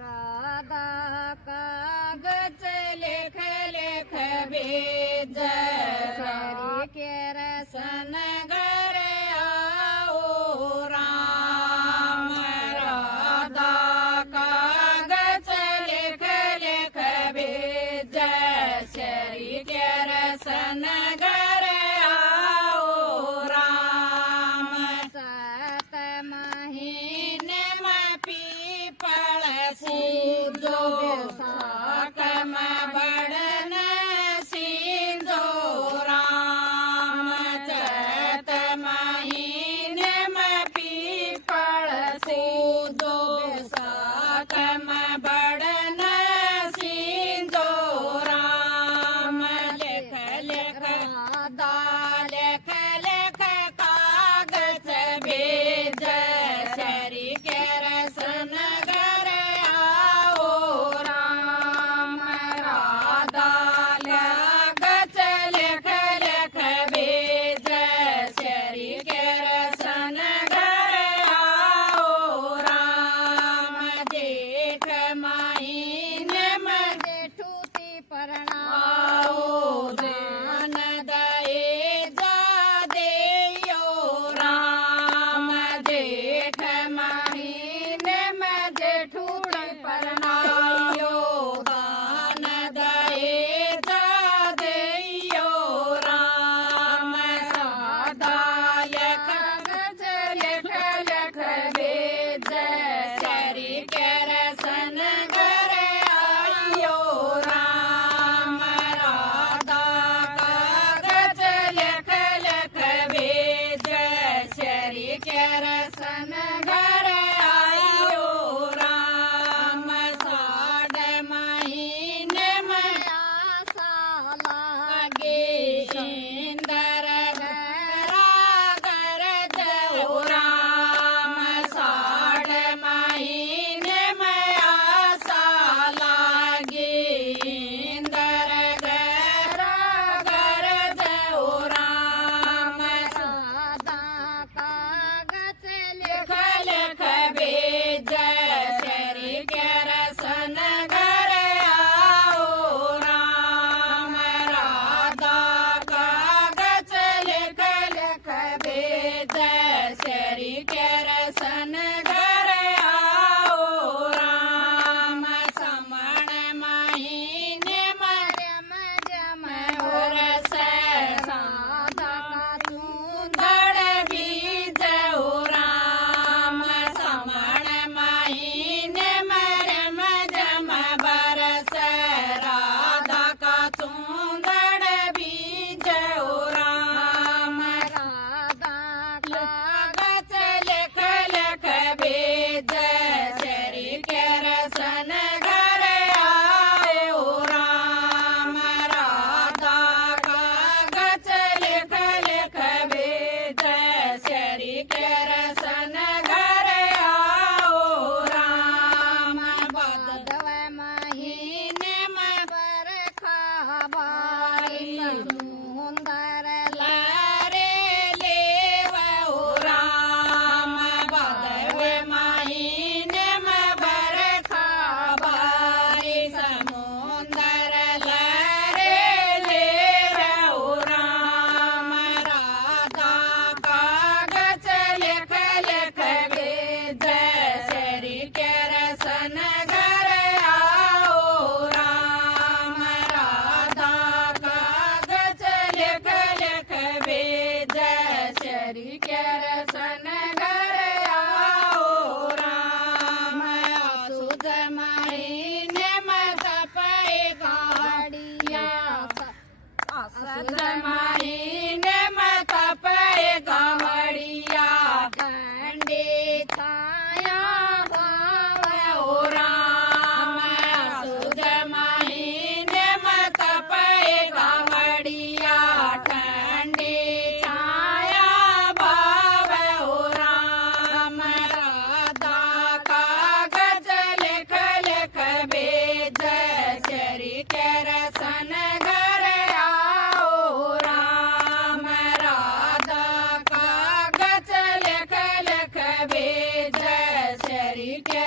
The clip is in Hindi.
राधा कागज लेख लेख भेज सरी के रसन घर आओ राम। राधा कागज लेख लेख भेज सरी के रसन घर आओ राम। सात महीने में पीपल सींजो साक में बड़न सींजो राम। चैत महीने में पीपल सींजो साक में बड़न सींजो राम। लेख लेख दा लेख लेख कागज भेज सरी के रसन घर आओ राम। राधा कागज लेख लेख भेज सरी के रसन घर आओ राम। जेठ महीने में जेठूती परणाओ दान दए जा देयो राम। जेठ महीने में जेठूती परणायो दान दए जा देयो राम। सादायक कागज लेख लेख भेज सरी के रसन घर आयो राम। राधा कागज लेख लेख भेज सरी के रसन घर आयो राम। साढ़ महीने में आशा लागे इंदर घर जाओ राम। साढ़ महीने में आशा लागे इंदर घर जाओ राम। सादा कागज लेख लेख भेज सरी के रसन घर आओ राम। राधा कागज लेख लेख भेज सरी के रसन घर आओ राम। समण महीने में रम जम रस साधा चूंदड़ बीज राम। समण महीने में रम जम बरस राधा का चूंदड़ बीज राम। राधा कागज लेख लेख भेज सरी के रसन घर आओ राम। राधा कागज लेख लेख भेज सरी के रसन घर आओ राम। भादव महीने में बरखा बारी समुंदर लारे लेवो राम। भादव महीने में बरखा बारी समुंदर लारे लेवो राम। राधा कागज लेख लेख भेज सरी के रसन घर आओ राम। राधा कागज लेख लेख भेज सरी के रसन घर आओ राम। सुद महीने में तपे गाड़िया सुद महीने में तपे गाड़िया कंडी छाया भाव राम। सुद महीने में तपे गाड़िया ठंडी छाया भाव राम। राधा कागज लेख लेख भेज सरी के रसन घर आओ राम। राधा कागज लेख लेख भेज सरी के